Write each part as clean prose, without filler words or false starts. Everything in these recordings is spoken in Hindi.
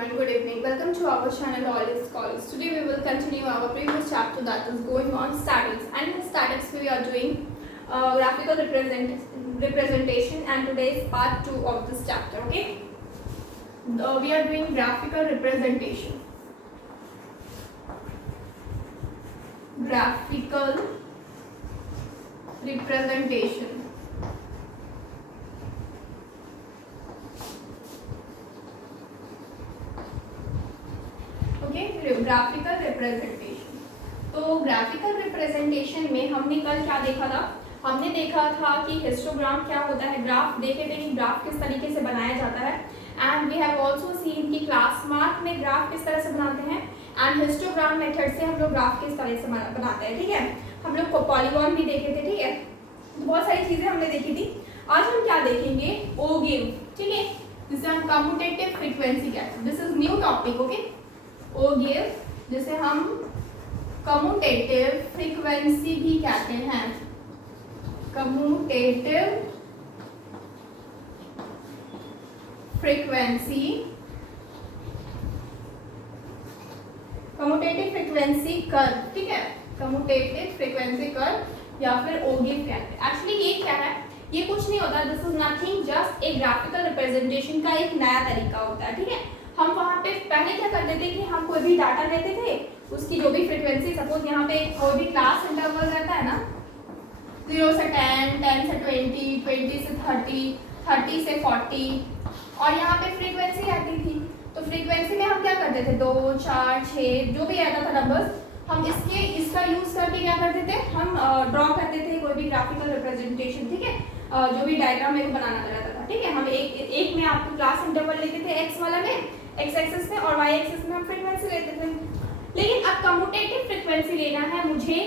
everyone, good evening. Welcome to our channel All is Scholars. Today we will continue our previous chapter that is going on statics. And in statics we are doing graphical representation, and today is part 2 of this chapter. Okay, we are doing graphical representation. Graphical representation. Graphical representation. तो ग्राफिकल रिप्रेजेंटेशन में हमने कल क्या देखा था? हमने देखा था कि हिस्टोग्राम क्या होता है. ग्राफ देखे थे कि ग्राफ किस तरीके से बनाया जाता है. And we have also seen कि क्लास मार्क में ग्राफ किस तरह से बनाते हैं एंड हिस्टोग्राम मेथड से हम लोग ग्राफ किस तरह से बनाते हैं. ठीक है, हम लोग को पॉलीगॉन भी देखे थे. ठीक है, तो बहुत सारी चीजें हमने देखी थी. आज हम क्या देखेंगे? ओगिव. ठीक है, जिसे हम कम्यूटेटिव फ्रीक्वेंसी कहते हैं. This is new topic. Okay, ogive जिसे हम कम्यूटेटिव फ्रीक्वेंसी भी कहते हैं. Cumulative frequency, commutative frequency curve. ठीक है, कम्यूटेटिव फ्रीक्वेंसी कर्व या फिर ओगिव कहते हैं. एक्चुअली ये क्या है? ये कुछ नहीं होता. दिस इज नथिंग, जस्ट एक ग्राफिकल रिप्रेजेंटेशन का एक नया तरीका होता है. ठीक है, हम वहाँ पे पहले क्या करते थे कि हम कोई भी डाटा लेते थे, उसकी जो भी फ्रीक्वेंसी, सपोज यहाँ पे कोई भी क्लास इंटरवल रहता है ना, 0 से 10, 10 से 20, 20 से 30, 30 से 40, और यहाँ पे फ्रीक्वेंसी रहती थी. तो फ्रीक्वेंसी में हम क्या करते थे? 2, 4, 6 जो भी आता था नंबर्स, हम इसका यूज करके क्या करते थे? हम ड्रॉ करते थे कोई भी ग्राफिकल रिप्रेजेंटेशन. ठीक है, जो भी डायग्राम मेरे को बनाना रहता था. ठीक है, हम एक में आपको क्लास इंटरवल लेते थे एक्स वाला में, एक्स एक्सिस में, और वाई एक्सिस में हम फ्रीक्वेंसी लेते थे. लेकिन अब कम्यूटेटिव फ्रीक्वेंसी लेना है मुझे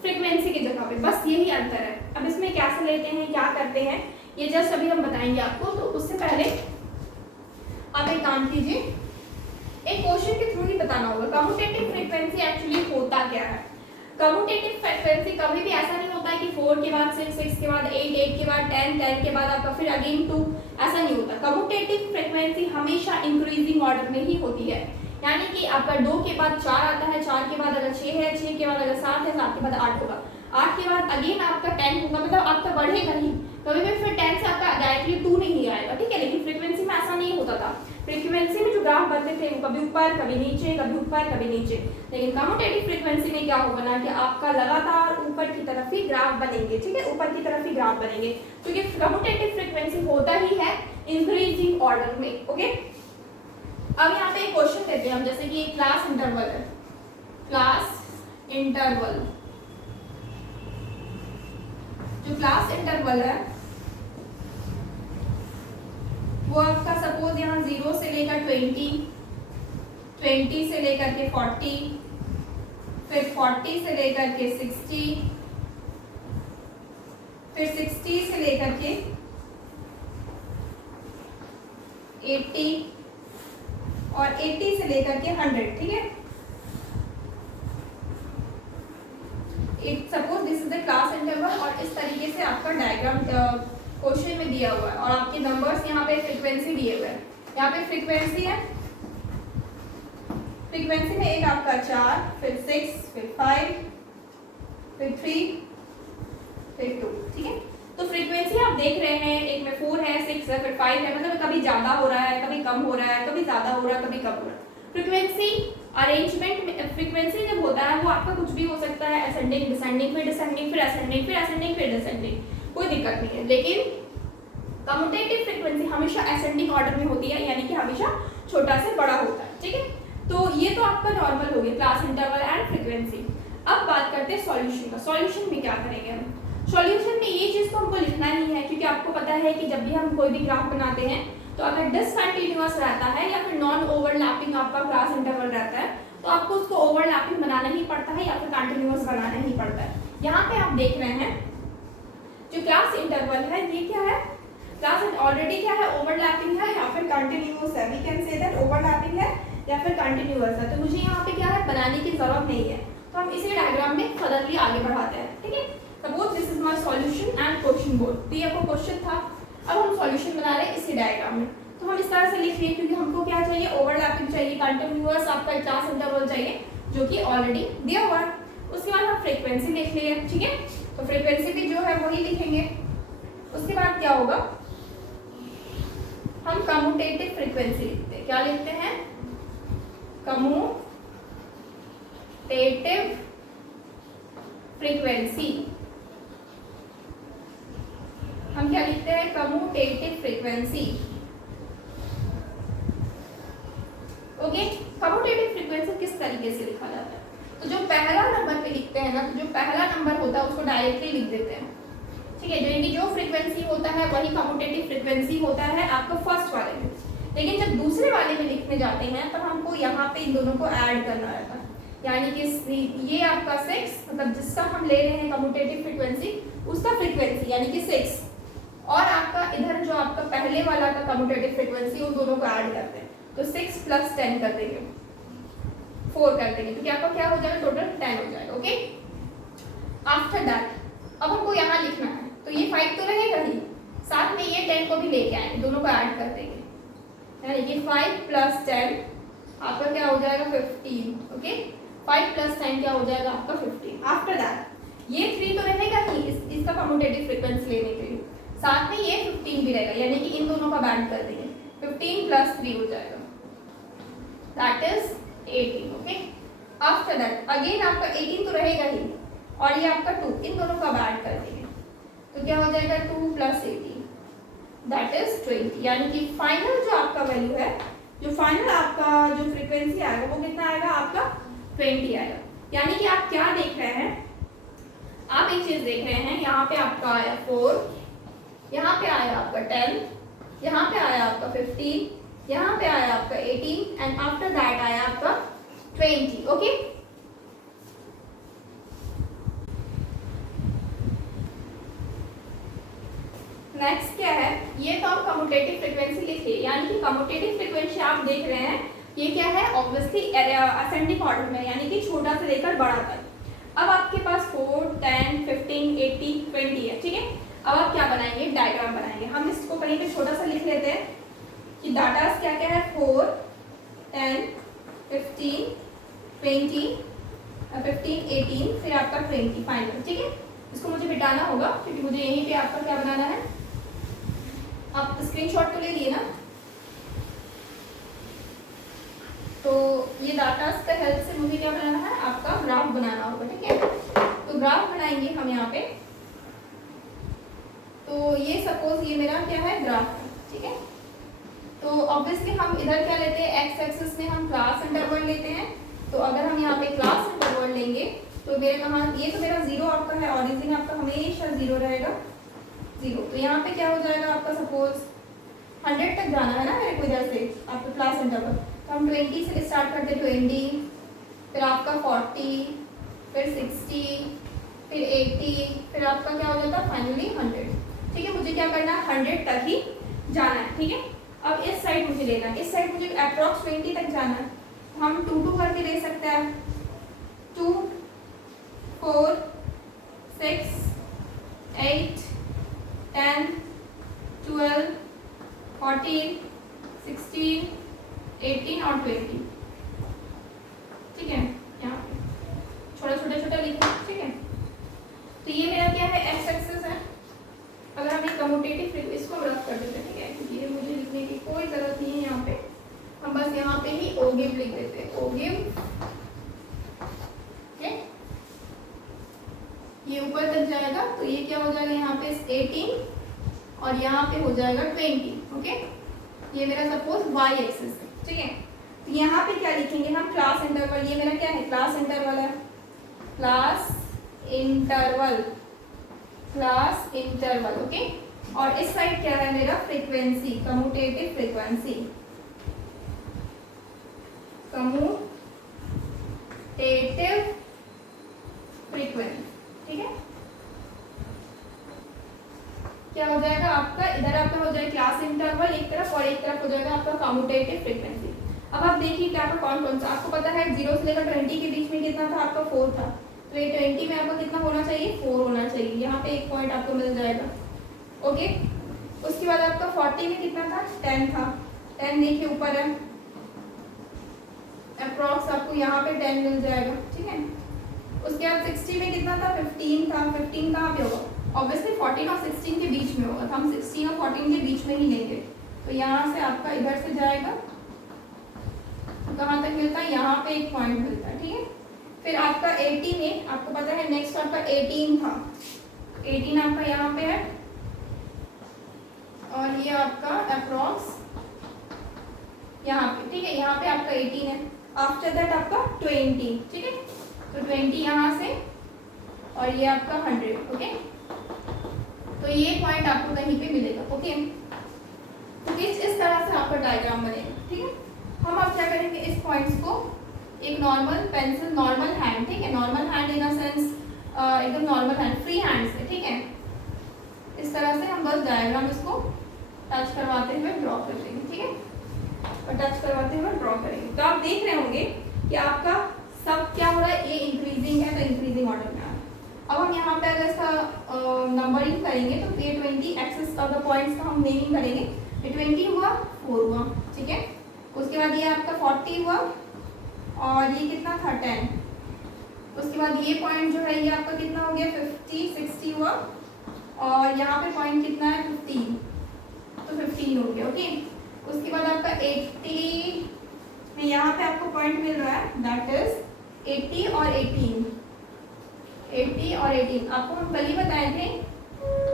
फ्रीक्वेंसी की जगह पे. बस यही अंतर है. अब इसमें कैसे लेते हैं, क्या करते हैं, ये जस्ट अभी हम बताएंगे आपको. तो उससे पहले आप एक काम कीजिए, एक क्वेश्चन के थ्रू ही बताना होगा. कम्यूटेटिव फ्रीक्वेंसी एक्चुअली होता क्या है? कम्यूटेटिव फ्रीक्वेंसी कभी भी ऐसा नहीं होता है कि 4 के बाद 6, 6 के बाद 8, 8 के बाद 10, 10 के बाद आपका फिर अगेन 2. ऐसा नहीं होता. कम्यूटेटिव फ्रीक्वेंसी हमेशा इंक्रीजिंग ऑर्डर में ही होती है. यानी कि आपका 2 के बाद 4 आता है, 4 के बाद अगर 6 है, 6 के बाद अगर 7 है, 7 के बाद 8 होगा, 8 के बाद अगेन आपका 10 होगा. मतलब आपका बढ़ेगा ही. कभी भी फिर 10 से आपका डायरेक्टली 2 नहीं आएगा. ठीक है, लेकिन फ्रीक्वेंसी में ऐसा नहीं होता था. फ्रीक्वेंसी में जो ग्राफ बनते थे वो कभी ऊपर, कभी नीचे, कभी ऊपर, कभी नीचे. लेकिन कम्यूटेटिव फ्रीक्वेंसी में क्या होगा ना कि आपका लगातार ऊपर की तरफ ही ग्राफ बनेंगे. ठीक है, ऊपर की तरफ ही ग्राफ बनेंगे, क्योंकि कम्यूटेटिव फ्रीक्वेंसी होता ही है इंक्रीजिंग ऑर्डर में. ओके, अब यहाँ पे एक क्वेश्चन देते हैं हम, जैसे कि क्लास इंटरवल है. क्लास इंटरवल, जो क्लास इंटरवल है वो आपका सपोज यहाँ 0 से लेकर 20, 20 से लेकर के 40, फिर 40 से लेकर के 60, फिर 60 से लेकर के 80 और 80 से लेकर के 100. ठीक है, suppose this is the class interval, और इस तरीके से आपका डायग्राम क्वेश्चन में दिया हुआ है, और आपके नंबर्स यहाँ पे फ्रीक्वेंसी दिए हुए हैं. यहाँ पे फ्रीक्वेंसी है, फ्रीक्वेंसी में एक आपका 4, फिर 6, फिर 5, फिर 3, फिर 2. ठीक है, तो फ्रीक्वेंसी आप देख रहे हैं, एक में 4 है, 6 है, फिर 5 है. मतलब कभी ज्यादा हो रहा है, कभी कम हो रहा है, कभी ज्यादा हो रहा है, कभी कम हो रहा है. फ्रीक्वेंसी अरेंजमेंट में फ्रीक्वेंसी जब होता है वो आपका कुछ भी हो सकता है, असेंडिंग, डिसेंडिंग, फिर डिसेंडिंग, फिर असेंडिंग, फिर असेंडिंग, फिर डिसेंडिंग, कोई दिक्कत नहीं है. लेकिन कम्यूटेटिव फ्रीक्वेंसी हमेशा असेंडिंग ऑर्डर में होती है, यानी कि हमेशा छोटा से बड़ा होता है. ठीक है, तो ये तो आपका नॉर्मल हो गया क्लास इंटरवल एंड फ्रीक्वेंसी. अब बात करते हैं सॉल्यूशन का. सॉल्यूशन में क्या करेंगे हम? सॉल्यूशन में ये चीज तो हमको लिखना ही है, क्योंकि आपको पता है कि जब भी हम कोई भी ग्राफ बनाते हैं तो अगर डिसकंटिन्यूअस रहता है या फिर नॉन ओवरलैपिंग आपका क्लास इंटरवल रहता है, तो आपको उसको ओवरलैपिंग बनाना ही पड़ता है या फिर कंटिन्यूअस बनाना ही पड़ता है. यहाँ पे आप देख रहे हैं जो क्लास इंटरवल है ये क्या है? क्लास ऑलरेडी क्या है? ओवरलैपिंग है या फिर कंटिन्यूअस है. We can say that overlapping है या फिर कंटिन्यूअस है. तो मुझे यहाँ पे क्या है, बनाने की जरूरत नहीं है. तो हम इसी डायग्राम में फर्दरली आगे बढ़ाते हैं. ठीक है, suppose this is my solution and question board. तो ये आपको क्वेश्चन था, अब हम सॉल्यूशन बना रहे हैं इसी डायग्राम में. तो हम इस तरह से लिख लिए, क्योंकि हमको क्या चाहिए, ओवरलैपिंग चाहिए, कंटिन्यूअस आपका क्लास इंटरवल चाहिए जो कि ऑलरेडी दिया हुआ है। उसके बाद हम फ्रीक्वेंसी लिख लिए, ठीक है, तो फ्रीक्वेंसी भी जो है वही लिखेंगे। उसके बाद क्या होगा, हम कम्यूटेटिव फ्रीक्वेंसी लिखते हैं। क्या लिखते हैं, कम्यूटेटिव फ्रीक्वेंसी। हम क्या लिखते हैं, cumulative frequency. Okay, commutative frequency किस तरीके से लिखा जाता है, तो जो पहला नंबर पे लिखते हैं ना, तो जो पहला नंबर होता है उसको डायरेक्टली लिख देते हैं, ठीक है, यानी कि जो फ्रीक्वेंसी होता है वही कम्यूटेटिव फ्रीक्वेंसी होता है आपका फर्स्ट वाले में। लेकिन जब दूसरे वाले में लिखने जाते हैं तो हमको यहाँ पे इन दोनों को ऐड करना रहता है, यानी कि ये आपका 6, मतलब जिसका हम ले रहे हैं कम्यूटेटिव फ्रीक्वेंसी उसका फ्रीक्वेंसी यानी कि 6, और आपका इधर जो आपका पहले वाला का कम्यूटेटिव फ्रीक्वेंसी, उन दोनों को ऐड करते हैं, तो 6 + 10 कर देंगे, 4 कर देंगे, तो क्या आपका क्या हो जाएगा, टोटल 10 हो जाएगा। ओके, आफ्टर दैट अब हमको यहाँ लिखना है, तो ये 5 तो रहेगा ही, साथ में ये 10 को भी लेके आएंगे, दोनों को ऐड कर देंगे, यानी कि 5 + 10 आपका क्या हो जाएगा, 15। ओके, 5 + 10 क्या हो जाएगा आपका 15। आफ्टर दैट ये 3 तो रहेगा ही इसका कम्यूटेटिव फ्रीक्वेंसी लेने के लिए, साथ में ये 15 भी रहेगा, यानी कि इन दोनों का ऐड कर देंगे, 15 + 3 हो जाएगा, that is 18। Okay, after that again आपका 18 तो रहेगा ही, और ये आपका 2, इन दोनों का ऐड कर देंगे, तो क्या हो जाएगा 2 + 18 दैट इज 20, यानी कि फाइनल जो आपका वैल्यू है, जो फाइनल आपका जो फ्रीक्वेंसी आएगा वो कितना आएगा आपका 20 आएगा। यानी कि आप क्या देख रहे हैं, आप एक चीज देख रहे हैं, यहाँ पे आपका आया 4, यहाँ पे आया आपका 10, यहाँ पे आया आपका 15, यहाँ पे आया आपका 18 एंड आफ्टर दैट आया आपका 20। ओके, नेक्स्ट क्या है, ये तो आप कम्यूटेटिव फ्रीक्वेंसी लिखिए, यानी कि कम्यूटेटिव फ्रीक्वेंसी आप देख रहे हैं ये क्या है, ऑब्वियसली असेंडिंग ऑर्डर में, यानी कि छोटा से लेकर बड़ा तक। अब आपके पास 4, 10, 15, 80, 20 है, ठीक है। अब आप क्या बनाएंगे, डायग्राम बनाएंगे। हम इसको कहीं पे छोटा सा लिख लेते हैं कि डाटा क्या क्या है, 4, 10, 15, 20, 15, 18, फिर आपका 20 फाइनल, ठीक है। इसको मुझे मिटाना होगा क्योंकि मुझे यहीं पे आपका क्या बनाना है, आप स्क्रीनशॉट तो ले लिए ना, तो ये डाटा का हेल्प से मुझे क्या बनाना है, आपका ग्राफ बनाना होगा, ठीक है। तो ग्राफ बनाएंगे हम यहाँ पे, तो ये सपोज ये मेरा क्या है, ग्राफ है, ठीक है। तो ऑब्वियसली हम इधर क्या लेते हैं, एक्स एक्सिस में हम क्लास इंटरवल लेते हैं, तो अगर हम यहाँ पे क्लास इंटरवल लेंगे तो मेरे कहाँ, ये तो मेरा 0 आपका है, ऑरिजिन आपका हमेशा 0 रहेगा, 0, तो यहाँ पे क्या हो जाएगा आपका, सपोज 100 तक जाना है ना मेरे को इधर से आपका क्लास इंटरवल, तो हम 20 से स्टार्ट करते हैं, 20, फिर आपका 40, फिर 60, फिर 80, फिर आपका क्या हो जाता है फाइनली 100, ठीक है। मुझे क्या करना है, 100 तक ही जाना है, ठीक है। अब इस साइड मुझे लेना है, इस साइड मुझे अप्रॉक्स 20 तक जाना है, हम 2 करके ले सकते हैं, 2, 4, 6, 8, 10, 12, 14, 16, 18 और 20, ठीक है। यहाँ पे छोटा छोटा लिखना, ठीक है। तो ये मेरा क्या है, एक्स एक्सिस है। अगर हम एक कम्यूटेटिव इसको हम रफ कर देते हैं, ठीक है, क्योंकि ये मुझे लिखने की कोई ज़रूरत नहीं है यहाँ पे, हम बस यहाँ पे ही ओगिव लिख देते हैं, ओगिव, ये ऊपर तक जाएगा, तो ये क्या हो जाएगा यहाँ पे 18 और यहाँ पे हो जाएगा 20, ओके। ये मेरा सपोज y एक्सिस है, ठीक है। तो यहाँ पे क्या लिखेंगे हम, क्लास इंटरवल, ये मेरा क्या है, क्लास इंटरवल है, class interval, class interval, okay. और इस साइड क्या है मेरा, frequency, commutative frequency, commutative frequency, ठीक है। क्या हो जाएगा आपका, इधर आपका हो जाएगा क्लास इंटरवल एक तरफ और एक तरफ हो जाएगा आपका कम्यूटेटिव फ्रीक्वेंसी। अब आप देखिए कि आपका कौन सा, आपको पता है 0 से लेकर 20 के बीच में कितना था, आपका 4 था, तो ये 20 में आपका कितना होना चाहिए, 4 होना चाहिए, यहाँ पे एक पॉइंट आपको मिल जाएगा, ओके। उसके बाद आपका 40 में कितना था, 10 था, 10 देखिए ऊपर है, अप्रॉक्स आपको यहाँ पे 10 मिल जाएगा, ठीक है। उसके बाद 60 में कितना था, 15 था। 15 कहाँ पे होगा, ऑब्वियसली 14 और 16 के बीच में होगा, तो हम 16 और 14 के बीच में ही लेंगे। तो यहाँ से आपका इधर से जाएगा, कहाँ तक मिलता है, यहाँ पे एक पॉइंट मिलता है, ठीक है। फिर आपका 80 में आपको पता है नेक्स्ट आपका 18 था, 18 आपका यहाँ पे है, और ये आपका अप्रॉक्स यहाँ पे, ठीक है, यहाँ पे आपका 18 है। आफ्टर दैट आपका 20, ठीक है, तो 20 यहाँ से, और ये आपका 100, ओके। तो ये पॉइंट आपको कहीं पे मिलेगा, ओके। तो इस तरह से आपका डायग्राम बनेगा, ठीक है। हम अब क्या करेंगे, इस पॉइंट्स को एक नॉर्मल पेंसिल, नॉर्मल हैंड, ठीक है, normal hand in a sense एकदम नॉर्मल हैंड, फ्री हैंड से, ठीक है, इस तरह से हम बस डायग्राम इसको टच करवाते हुए ड्रॉ कर लेंगे, ठीक है, और टच करवाते हुए ड्रॉ करेंगे। तो आप देख रहे होंगे कि आपका सब क्या हो रहा है, ये इंक्रीजिंग है, तो इंक्रीजिंग ऑर्डर में आ रहा है। अब हम यहाँ पे अगर इसका नंबरिंग करेंगे तो ये 20 एक्सेस ऑफ द पॉइंट्स का हम नेमिंग करेंगे। ये 20 हुआ, 4 हुआ, ठीक है। उसके बाद ये आपका 40 हुआ, और ये कितना था, 10। उसके बाद ये पॉइंट जो है ये आपका कितना हो गया, 50, 60 हुआ, और यहाँ पे पॉइंट कितना है, 15, तो 15 हो गया, ओके। उसके बाद आपका 80 में यहाँ पे आपको पॉइंट मिल रहा है, दैट इज 80 और 18, 80 और 18। आपको हम कल ही बताए थे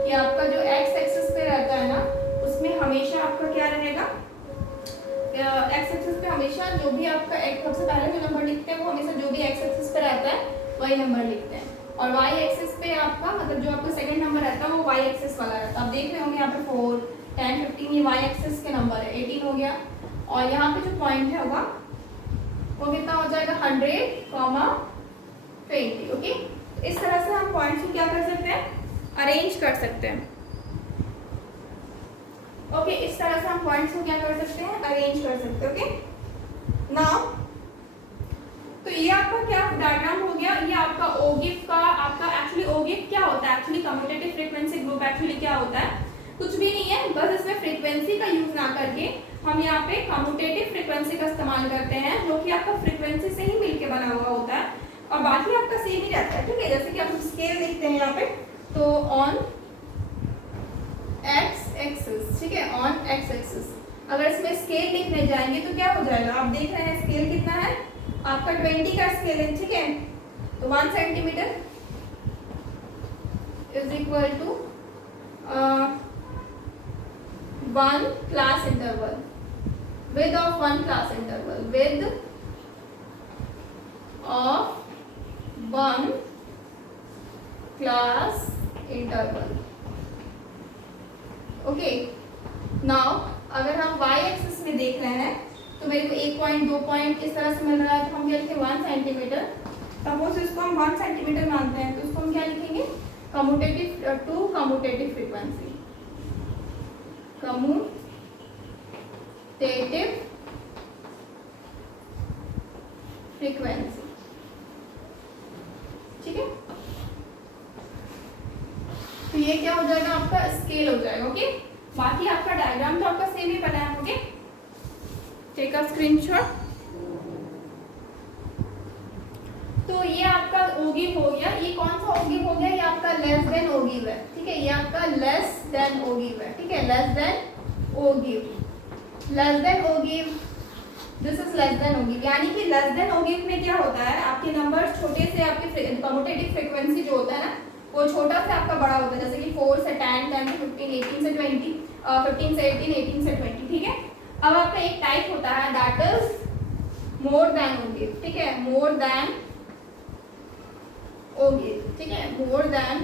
कि आपका जो एक्स एक्सिस पे रहता है ना, उसमें हमेशा आपका क्या रहेगा, एक्स एक्सिस पे हमेशा जो भी आपका सबसे पहले जो नंबर लिखते हैं वो हमेशा जो भी एक्स एक्सिस पे रहता है वही नंबर लिखते हैं, और वाई एक्सिस पे आपका मतलब जो आपका सेकंड नंबर रहता है वो वाई एक्सिस वाला रहता है। आप देख रहे होंगे यहाँ पे 4, 10, 15 ये वाई एक्सिस के नंबर है, 18 हो गया, और यहाँ पे जो पॉइंट है होगा वो कितना हो जाएगा, 100, 20, ओके। इस तरह से हम पॉइंट्स को क्या कर सकते हैं, अरेंज कर सकते हैं, ओके। इस तरह से हम पॉइंट्स को क्या कर सकते हैं, अरेंज कर सकते हैं, ओके। नाउ तो ये आपका क्या डायग्राम हो गया, ये आपका ओगिफ का, आपका एक्चुअली ओगिफ क्या होता है, actually commutative frequency group actually क्या होता है, कुछ भी नहीं है, बस इसमें फ्रीक्वेंसी का यूज ना करके हम यहाँ पे कम्यूटेटिव फ्रीक्वेंसी का इस्तेमाल करते हैं, जो कि आपका फ्रीक्वेंसी से ही मिलके बना हुआ होता है, और बाकी आपका सेम ही रहता है, ठीक है। जैसे कि आप स्केल देखते हैं यहाँ पे, तो ऑन एक्स एक्सिस, ठीक है, ऑन एक्स एक्सिस, अगर इसमें स्केल लिखने जाएंगे तो क्या हो जाएगा, आप देख रहे हैं स्केल कितना है आपका, 20 का स्केल है, ठीक है। तो 1 centimetre is equal to 1 class interval, width of 1 class interval, width of 1 class interval, okay. Now अगर हम y एक्सिस में देख रहे हैं तो मेरे को 1 पॉइंट 2 पॉइंट इस तरह से मिल रहा है, तो हम क्या लिखेंगे, 1 सेंटीमीटर, सपोज इसको हम 1 सेंटीमीटर मानते हैं, तो इसको हम क्या लिखेंगे, commutative to commutative frequency, commutative frequency, ठीक है। तो ये क्या हो जाएगा, आपका स्केल हो जाएगा, ओके। बाकी आपका डायग्राम तो आपका सेम ही बना है, ओके। Take a screenshot. तो ये आपका ओगिव हो गया, ये कौन सा ओगिव हो गया, ये आपका लेस देन ओगिव है, ठीक है, ये आपका लेस देन ओगिव है, ठीक है, less than ogive, less than ogive, this is less than ogive. यानी कि लेस देन ओगिव में क्या होता है, आपके नंबर छोटे से, आपके कम्यूटेटिव फ्रीक्वेंसी जो होता है ना वो छोटा से आपका बड़ा होता है, जैसे कि 4 से 10, 10 से 15, 18 से 20, 15 से 18, 18 से 20, ठीक है। अब आपका एक टाइप होता है दैट इज मोर देन ओगिव, ठीक है, मोर देन ओगिव, ठीक है, मोर देन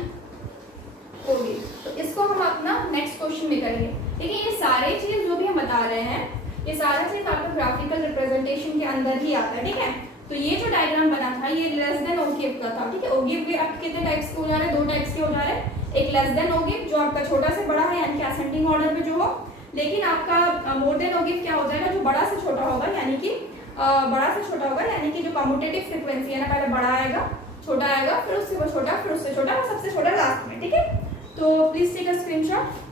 ओगिव। तो इसको हम अपना नेक्स्ट क्वेश्चन में करेंगे। देखिए ये सारे चीज जो भी हम बता रहे हैं, ये सारा चीज आपका ग्राफिकल रिप्रेजेंटेशन के अंदर ही आता है, ठीक है। तो ये जो डायग्राम बना था ये लेस देन ओगिव का था, ठीक है। ओगिव भी आप कितने टाइप्स के हो जा रहे हैं, 2 टाइप्स के हो जा रहे हैं, एक लेस देन ओगिव जो आपका छोटा से बड़ा है, यानी कि असेंडिंग ऑर्डर में जो हो, लेकिन आपका मोर देन ओगिव क्या हो जाएगा, जो बड़ा से छोटा होगा, यानी कि बड़ा से छोटा होगा, यानी कि जो कम्यूटेटिव फ्रीक्वेंसी है ना, पहले बड़ा आएगा, छोटा आएगा, फिर उससे वो छोटा, फिर उससे छोटा, और सबसे छोटा लास्ट में, ठीक है। तो please take a screenshot.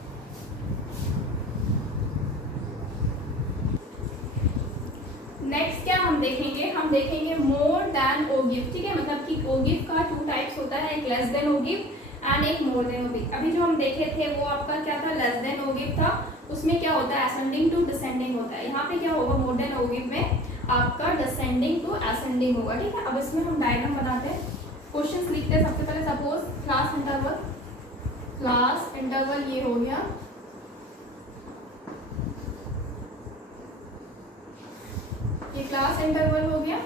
Next क्या हम देखेंगे मोर देन ओ गिव, ठीक है। मतलब कि ओ गिव का 2 टाइप्स होता है, एक less than ogive and एक मोर देन ओ गिव। अभी जो हम देखे थे वो आपका क्या था, लेस देन ओ गिव था, उसमें क्या होता है असेंडिंग टू डिसेंडिंग होता है। यहाँ पे क्या होगा, मोर देन ओ गिव में आपका डिसेंडिंग टू असेंडिंग होगा, ठीक है। अब इसमें हम डायग्राम बनाते हैं, क्वेश्चंस लिखते हैं। सबसे पहले सपोज क्लास इंटरवल ये हो गया, ये क्लास इंटरवल हो गया।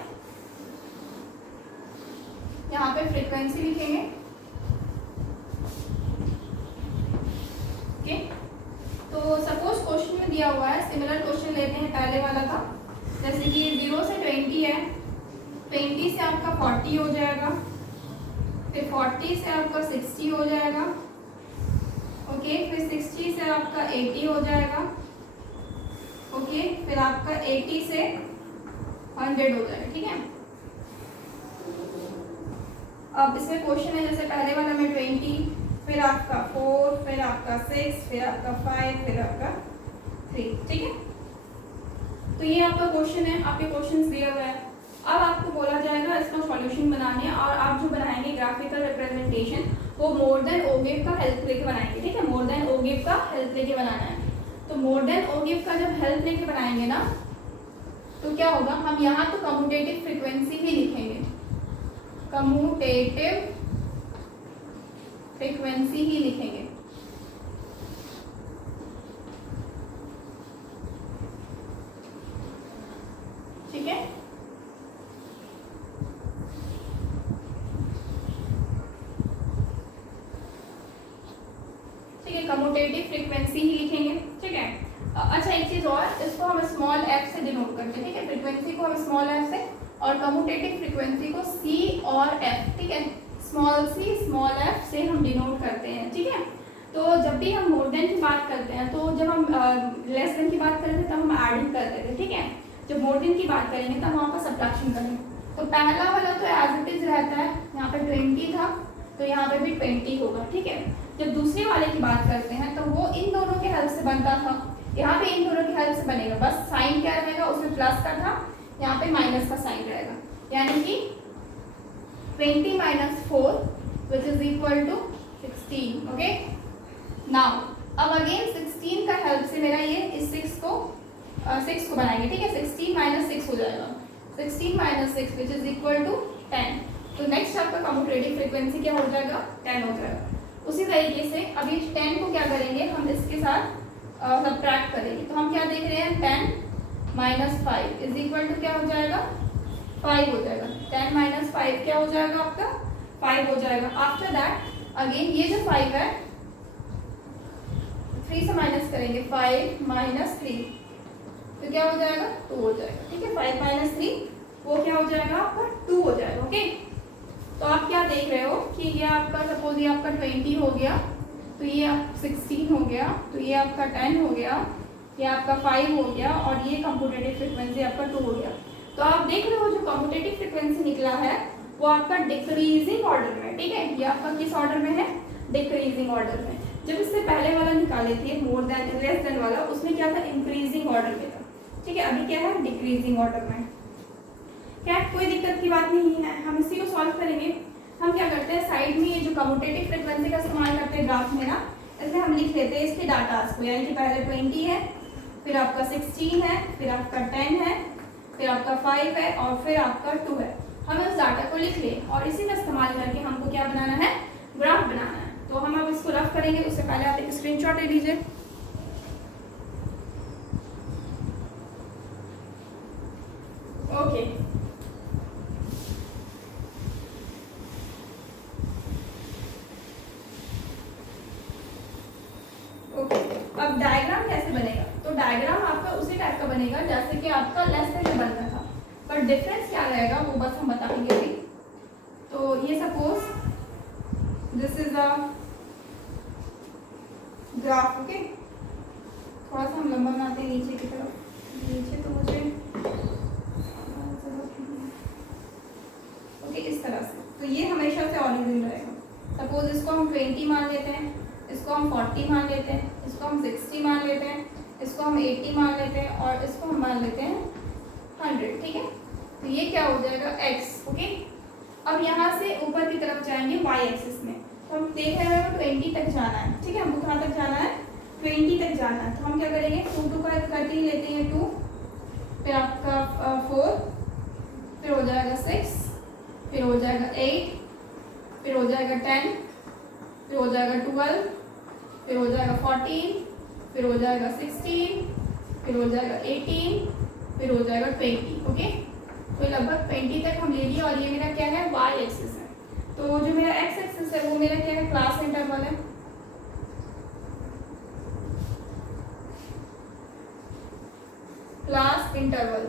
यहाँ पे फ्रीक्वेंसी लिखेंगे, ओके। तो सपोज क्वेश्चन में दिया हुआ है, सिमिलर क्वेश्चन लेते हैं पहले वाला का। जैसे कि 0 से 20 है, 20 से आपका 40 हो जाएगा, फिर 40 से आपका 60 हो जाएगा, ओके। फिर 60 से आपका 80 हो जाएगा, ओके। फिर आपका 80 से 100 हो जाएगा, ठीक है। अब इसमें क्वेश्चन है जैसे पहले वाला में 20, फिर आपका 4, फिर आपका 6, फिर आपका 5, फिर आपका 3, ठीक है। तो ये आपका क्वेश्चन है, आपके क्वेश्चंस दिया हुआ है। अब आपको बोला जाएगा इसका सॉल्यूशन बनाने, और आप जो बनाएंगे ग्राफिकल रिप्रेजेंटेशन वो मोर देन ओ गिव का हेल्प लेके बनाएंगे, ठीक है। मोर देन ओ गिव का हेल्प लेके बनाना है। तो मोर देन ओ गिव का जब हेल्प लेके बनाएंगे ना, तो क्या होगा, हम यहाँ तो कम्यूटेटिव फ्रीक्वेंसी ही लिखेंगे, कम्यूटेटिव फ्रीक्वेंसी ही लिखेंगे, ठीक है। ठीक है, कम्यूटेटिव फ्रीक्वेंसी ही लिखेंगे, ठीक है। अच्छा एक चीज और, इसको हम स्मॉल एफ से डिनोट करते हैं, ठीक है। फ्रीक्वेंसी को हम स्मॉल एफ से और कम्यूटेटिव फ्रीक्वेंसी को सी और एफ, ठीक है। स्मॉल सी स्मॉल एफ से हम डिनोट करते हैं, ठीक है। तो जब भी हम मोर देन की बात करते हैं, तो जब हम लेस देन की बात करते थे तब हम एडिंग करते थे, ठीक है। जब मोर देन की बात करेंगे तब वहाँ पर सब्ट्रैक्शन करेंगे। तो पहला वाला तो एज इट इज रहता है, यहाँ पे 20 था तो यहाँ पे भी 20 होगा, ठीक है। जब दूसरे वाले की बात करते हैं तो वो इन दोनों के हेल्प से बनता था, यहाँ पे इन दोनों की हेल्प से बनेगा, बस साइन क्या रहेगा, उसमें प्लस का था, यहाँ पे माइनस का साइन रहेगा, यानी कि 20 minus 4 which is equal to 16, okay. Now अब अगेन 16 का हेल्प से मेरा ये इस 6 को बनाएंगे, ठीक है। 16 माइनस 6 हो जाएगा, 16 minus 6 which is equal to 10। तो नेक्स्ट आपका कम्यूटेटिव फ्रीक्वेंसी क्या हो जाएगा, 10 हो जाएगा। उसी तरीके से अभी 10 को क्या करेंगे, हम इसके साथ सब्ट्रैक्ट करेंगे। तो हम क्या देख रहे हैं, 10 माइनस 5 इज इक्वल टू क्या हो जाएगा, 5 हो जाएगा। 10 माइनस 5 क्या हो जाएगा आपका, 5 हो जाएगा। आफ्टर दैट अगेन ये जो 5 है 3 से माइनस करेंगे, 5 माइनस 3 तो क्या हो जाएगा, 2 हो जाएगा, ठीक है। 5 माइनस 3 वो क्या हो जाएगा आपका, 2 हो जाएगा, ओके। तो आप क्या देख रहे हो कि ये आपका सपोज ये आपका 20 हो गया, तो ये आप 16 हो गया, तो ये आपका 10 हो गया, ये आपका 5 हो गया, और ये कम्यूटेटिव फ्रीक्वेंसी आपका 2 हो गया। तो आप देख रहे हो जो कम्यूटेटिव फ्रीक्वेंसी निकला है वो आपका डिक्रीजिंग ऑर्डर में, ठीक है। ये आपका किस ऑर्डर में है, डिक्रीजिंग ऑर्डर में। जब इससे पहले वाला निकाले थे मोर देन लेस देन वाला, उसमें क्या था, इंक्रीजिंग ऑर्डर में था, ठीक है। अभी क्या है, डिक्रीजिंग ऑर्डर में। क्या कोई दिक्कत की बात नहीं है, हम इसी को सॉल्व करेंगे। हम क्या करते हैं, साइड में ये जो कम्यूटेटिव फ्रीक्वेंसी का इस्तेमाल करते हैं ग्राफ में ना, इसमें हम लिख लेते हैं इसके डाटास को, यानी कि पहले 20 है, फिर आपका 16 है, फिर आपका 10 है, फिर आपका 5 है, और फिर आपका 2 है। हम इस डाटा को लिख लें और इसी का इस्तेमाल करके हमको क्या बनाना है, ग्राफ बनाना है। तो हम अब इसको रफ करेंगे, उससे पहले आप एक स्क्रीनशॉट ले लीजिए। ओके अब डायग्राम कैसे बनेगा, तो डायग्राम आपका उसी टाइप का बनेगा जैसे कि आपका लेस देन में बनता था, पर डिफरेंस क्या रहेगा वो बस हम बताएंगे अभी। तो ये suppose this is a graph, okay. थोड़ा सा हम लंबा बनाते हैं नीचे की तरफ, नीचे तो मुझे ओके इस तरह से। तो ये हमेशा से ओरिजिन रहेगा। सपोज इसको हम 20 मान लेते हैं, इसको हम 40 मान लेते हैं, इसको हम 60 मान लेते हैं, इसको हम 80 मान लेते हैं, और इसको हम मान लेते हैं 100, ठीक है। तो ये क्या हो जाएगा x, ओके। अब यहाँ से ऊपर की तरफ जाएंगे y एक्सिस में, तो हम देख रहे हैं 20 तक जाना है, ठीक है। हमको कहाँ तक जाना है? 20 तक जाना है। तो हम क्या करेंगे, 2 का करके ही लेते हैं 2, फिर आपका 4, फिर हो जाएगा 6, फिर हो जाएगा 8, फिर हो जाएगा 10, फिर हो जाएगा 12, फिर हो जाएगा 14, फिर हो जाएगा 16, फिर हो जाएगा 18, फिर हो जाएगा 20, ओके। तो लगभग 20 तक हम ले लिए और ये मेरा क्या है? y एक्सिस है। तो जो मेरा x एक्सिस है वो मेरा क्या है? क्लास इंटरवल है। क्लास इंटरवल,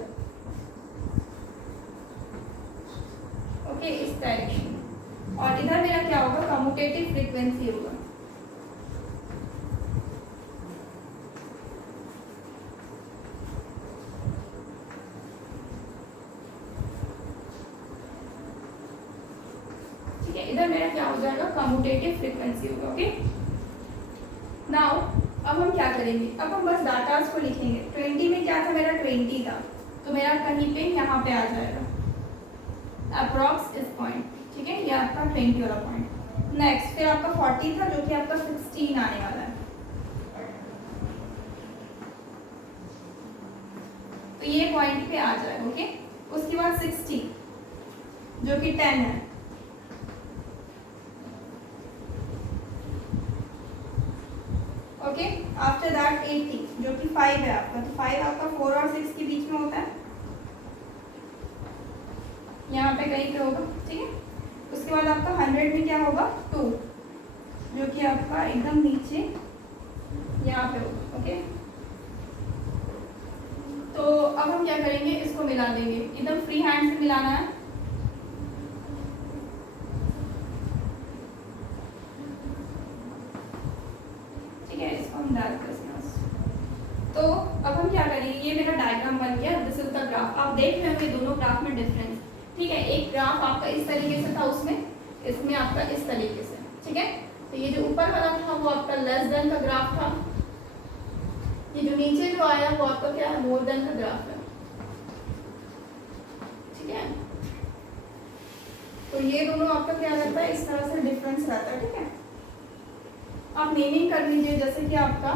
ओके, इस डायरेक्शन। और इधर मेरा क्या होगा? कम्यूटेटिव फ्रीक्वेंसी होगा। ठीक है, इधर मेरा क्या हो जाएगा? कम्यूटेटिव फ्रीक्वेंसी होगा, ओके। नाउ अब हम क्या करेंगे? अब हम बस डाटास को लिखेंगे। 20 में क्या था? मेरा 20 था, तो मेरा कहीं पे यहाँ पे आ जाएगा अप्रॉक्स इस पॉइंट, ठीक है, ये आपका 20 वाला पॉइंट। नेक्स्ट फिर आपका 40 था, जो कि आपका 16 आने वाला है, तो ये पॉइंट पे आ जाएगा, ओके। उसके बाद 60 जो कि 10 है, ओके। आफ्टर दैट 80 जो कि 5 है आपका, तो 5 आपका 4 और 6 के बीच में होता है, यहाँ पे कहीं पे होगा, ठीक है। उसके बाद आपका 100 में क्या होगा? 2 जो कि आपका एकदम नीचे यहाँ पे होगा, ओके। तो अब हम क्या करेंगे? इसको मिला देंगे, एकदम फ्री हैंड से मिलाना है। ठीक है, इसको हम डाल कर तो अब हम क्या करेंगे? ये मेरा डायग्राम बन गया, दिस इज द ग्राफ। आप देख रहे होंगे दोनों ग्राफ में डिफरेंस, ठीक है। एक ग्राफ आपका इस तरीके से था, उसमें इसमें आपका इस तरीके से, ठीक है। तो ये जो ऊपर वाला था वो आपका लेस देन का ग्राफ था, ये जो नीचे जो आया वो आपका क्या है? मोर देन का ग्राफ है, ठीक है। तो ये दोनों आपका क्या रहता है? इस तरह से डिफरेंस रहता है, ठीक है। आप नेमिंग कर लीजिए, जैसे कि आपका,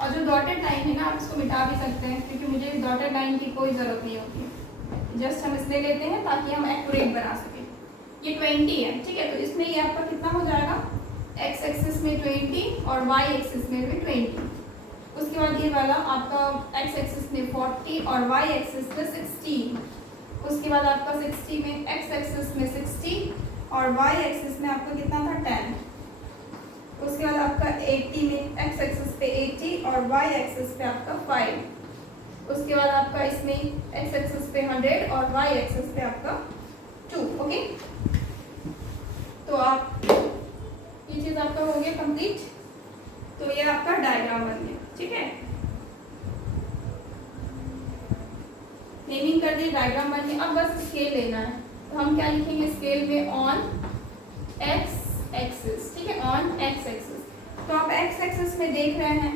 और जो डॉटेड लाइन है ना, आप इसको मिटा भी सकते हैं, क्योंकि मुझे इस डॉटेड लाइन की कोई ज़रूरत नहीं होती है। जस्ट हम इसलिए लेते हैं ताकि हम एक्यूरेट बना सकें। ये 20 है, ठीक है। तो इसमें ये आपका कितना हो जाएगा? x एक्सिस में 20 और y एक्सिस में भी 20। उसके बाद ये वाला आपका x एक्सिस में 40 और y एक्सिस में 60। उसके बाद आपका 60 में x एक्सिस में 60 और y एक्सिस में आपका कितना था? 10। उसके बाद आपका 80 में x एक्सिस पे 80 और y एक्सिस पे आपका 5। उसके बाद आपका इसमें x एक्सिस पे 100 और y एक्सिस पे आपका 2, ओके। तो आप ये चीज़ आपका हो गया कंप्लीट। तो ये आपका डायग्राम बन गया, ठीक है। नेमिंग कर दी, डायग्राम बन गया। अब बस स्केल लेना है, तो हम क्या लिखेंगे स्केल में? ऑन x एक्सिस, ठीक है, ऑन x एक्सिस। तो आप x एक्सिस में देख रहे हैं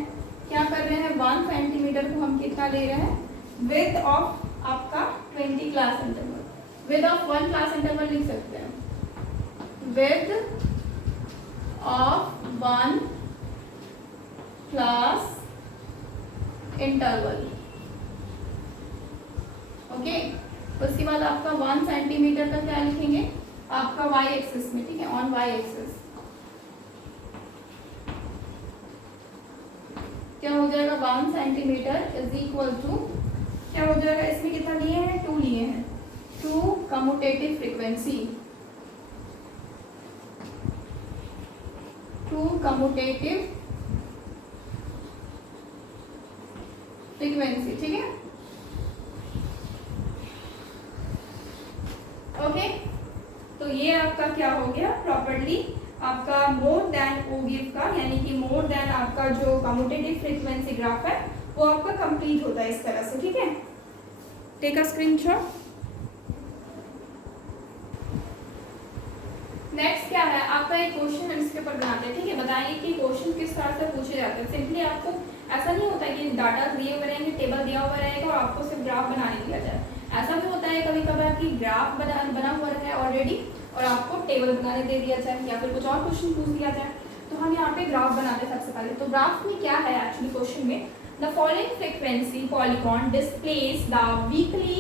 क्या कर रहे हैं? 1 सेंटीमीटर को हम कितना ले रहे हैं? विड्थ ऑफ आपका 20 class interval. Width of 1 class interval लिख सकते हैं, width of 1 class interval, okay. उसके बाद आपका 1 सेंटीमीटर का क्या लिखेंगे? आपका y एक्सिस में, ठीक है, ऑन y एक्सिस क्या हो जाएगा? 1 सेंटीमीटर इज इक्वल टू क्या हो जाएगा? इसमें कितना लिए हैं? 2 लिए हैं, 2 कम्यूटेटिव फ्रीक्वेंसी, 2 कम्यूटेटिव फ्रीक्वेंसी, ठीक है, ओके। तो ये आपका क्या हो गया? प्रॉपर्ली आपका मोर देन ओ गिव का, यानी कि मोर देन आपका जो कम्यूटेटिव फ्रीक्वेंसी ग्राफ है वो आपका कंप्लीट होता है इस तरह से, ठीक है। Take a screenshot. नेक्स्ट क्या है आपका? एक क्वेश्चन हम इसके ऊपर बनाते हैं, ठीक है। बताइए कि क्वेश्चन किस तरह से पूछे जाते हैं। सिंपली आपको ऐसा नहीं होता कि डाटा दिए हुए रहेंगे, टेबल दिया हुआ रहेगा और आपको सिर्फ ग्राफ बनाने दिया जाए, ऐसा भी होता है कभी कभार कि ग्राफ बना हुआ है ऑलरेडी और आपको टेबल बनाने दे दिया जाए या फिर कुछ और क्वेश्चन पूछ दिया जाए, तो हम यहाँ पे ग्राफ बनाते हैं सबसे पहले। तो ग्राफ में क्या है एक्चुअली क्वेश्चन में, the following frequency polygon displace the weekly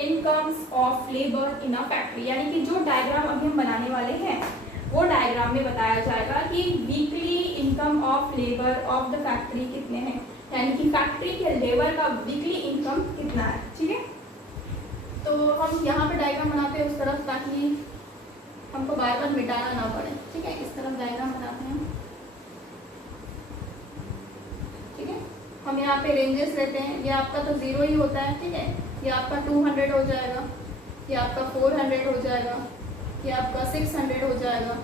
incomes of labour in a factory, यानी कि जो डायग्राम अभी हम बनाने वाले हैं वो डायग्राम में बताया जाएगा कि weekly income of labour of the factory कितने हैं, यानी कि फैक्ट्री के लेबर का वीकली इनकम कितना है। ठीक है, तो हम यहाँ पे डायग्राम बनाते हैं उस तरफ ताकि हमको बार बार मिटाना ना पड़े। ठीक है, इस तरफ डायग्राम बनाते हैं। ठीक है, हम यहाँ पे रेंजेस लेते हैं, ये आपका तो 0 ही होता है। ठीक है, ये आपका 200 हो जाएगा, ये आपका 400 हो जाएगा, ये आपका 600 हो जाएगा,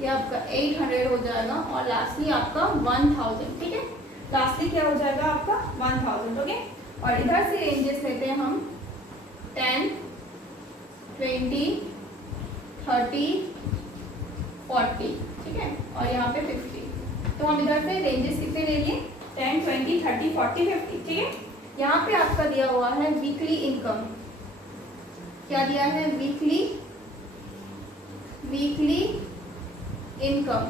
ये आपका 800 हो जाएगा और लास्टली आपका 1000। ठीक है, लास्टली क्या हो जाएगा आपका 1000। ओके, और इधर से रेंजेस लेते हैं हम 10, 20, 30, 40। ठीक है, और यहाँ पे 50। तो हम इधर से रेंजेस कितने ले लिए, 10, 20, 30, 40, 50। ठीक है, यहाँ पे आपका दिया हुआ है वीकली इनकम, क्या दिया है, वीकली इनकम।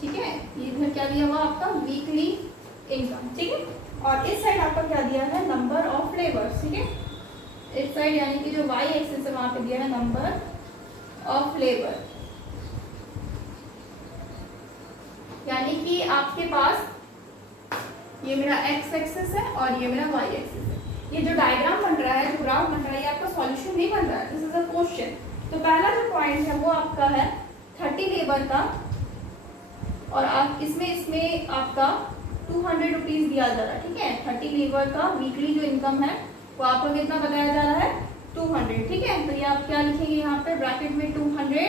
ठीक है, ये इधर क्या दिया हुआ आपका वीकली इनकम। ठीक है, और इस साइड आपका क्या दिया है, नंबर ऑफ लेबर्स। ठीक है, इस साइड यानी कि जो वाई एक्सिस है वहां पे दिया है नंबर ऑफ लेबर, यानी कि आपके पास ये मेरा एक्स एक्सिस है और ये मेरा वाई एक्सिस है। ये जो डायग्राम बन रहा है, जो ग्राफ बन रहा है, ये आपका सॉल्यूशन नहीं बन रहा है, दिस इज अ क्वेश्चन। तो पहला जो पॉइंट है वो आपका है 30 लेबर का, और आप इसमें आपका 200 रुपीज दिया जा रहा है। ठीक है, 30 लेबर का वीकली जो इनकम है वो आपको कितना बताया जा रहा है, 200। ठीक है, तो ये आप क्या लिखेंगे यहाँ पे ब्रैकेट में 200,